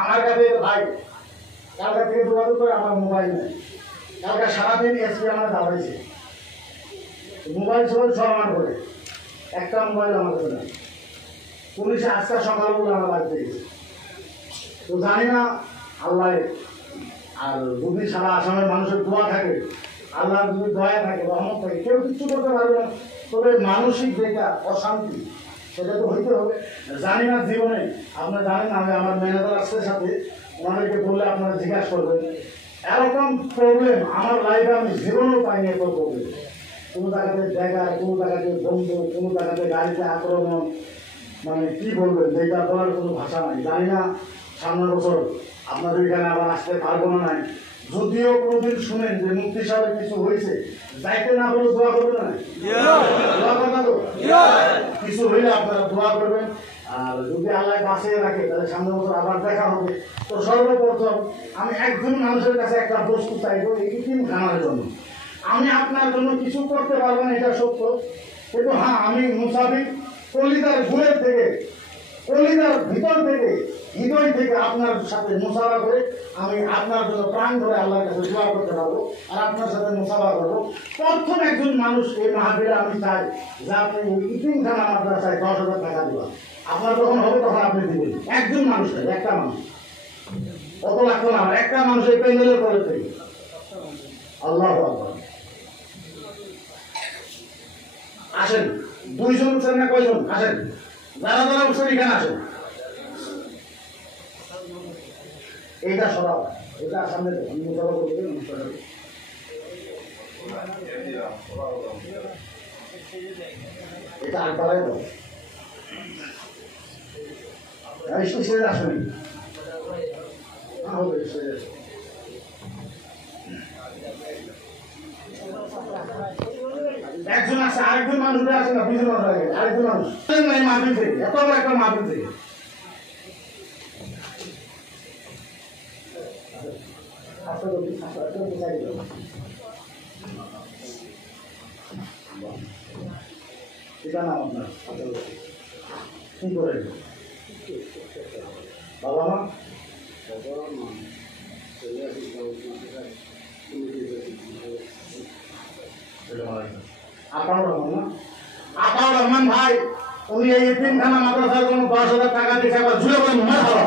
আমার কাছে ভাই কালকে থেকে যোগাযোগ করে আমার মোবাইল নেই। কালকে সারাদিন এসপি আমার দাঁড়াইছে, মোবাইল সব আমার করে, একটা মোবাইল আমার কাছে নেই। পুলিশে আজকে সকালবেলা আমার বাড়িতে গেছে। তো জানি না আল্লাহ, আর যদি সারা আসামের মানুষের দোয়া থাকে, আল্লাহ যদি দয়া থাকে, রহমত থাকে, কেউ কিচ্ছু করতে পারবে না। তবে মানসিক যেটা অশান্তি সেটা তো হইতে হবে। জানি না জীবনে আপনারা জানেন, আমি আমার ম্যানেজার আসতে সাথে ওনাদেরকে বললে আপনারা জিজ্ঞাসা করবেন, এরকম প্রবলেম আমার লাইফে আমি জীবনেও পাইনি। এত প্রবলেম, কোনো জায়গাতে জায়গা, কোনো জায়গাতে বন্ধ, কোনো জায়গাতে গাড়িতে আক্রমণ, মানে কি বলবেন, যেটা বলার কোনো ভাষা নাই। জানি না সামনের বছর আপনাদের এখানে আবার আসতে পারবো না নাই। যদিও কোনোদিন শুনেন যে মুফতি সাহেবের কিছু হয়েছে, যাইতে না হলে দোয়া করবেন না, দোয়া করবেন তো, কিছু হইলে আপনারা দোয়া করবেন। আর যদি আল্লাহ বাঁচিয়ে রাখে তাহলে সামনের বছর আবার দেখা হবে। তো সর্বপ্রথম আমি একজন মানুষের কাছে একটা বস্তু চাইবো, এই খানার জন্য। আমি আপনার জন্য কিছু করতে পারবো না, এটা সত্য, কিন্তু হ্যাঁ আমি মুসাফির কলিদার ঘুরের থেকে, কলিদার ভিতর থেকে, হৃদয় থেকে আপনার সাথে মুসাফা করে আমি আপনার জন্য প্রাণ ধরে আল্লাহর কাছে দোয়া করতে পারবো, আর আপনার সাথে মুসাফা করবো। প্রথম একজন মানুষ এই মাহফিলে আমি চাই যে আপনি ইতিমখানা মাদ্রাসায় 10,000 টাকা দিবেন। আপনার যখন হবে তখন আপনি দিবেন। একজন মানুষ, একটা মানুষ, কত লাগতো না, একটা মানুষ এই প্যান্ডেলের পরে থেকে। আল্লাহ আসেন, 2 জন উঠছেন না, কয়জন আসেন, যারা যারা উঠছেন এখানে আসেন। এইটা সরাও, এটা সামনে এটা আটবারে দাও, আসেন। একজন আছে, আরেকজন মানুষ আছে না, 2 জন আরেকজন মানুষ মাহফিল থেকে, এত বড় একটা মাহফিল থেকে। এটা নাম আপনার কি করে বাবা মা? আতাউর রহমান ভাই, উনি এই 3খানা মাদ্রাসার জন্য 10,000 টাকা দিয়েছে। আবার জুড়ে বলেন মারহাবা।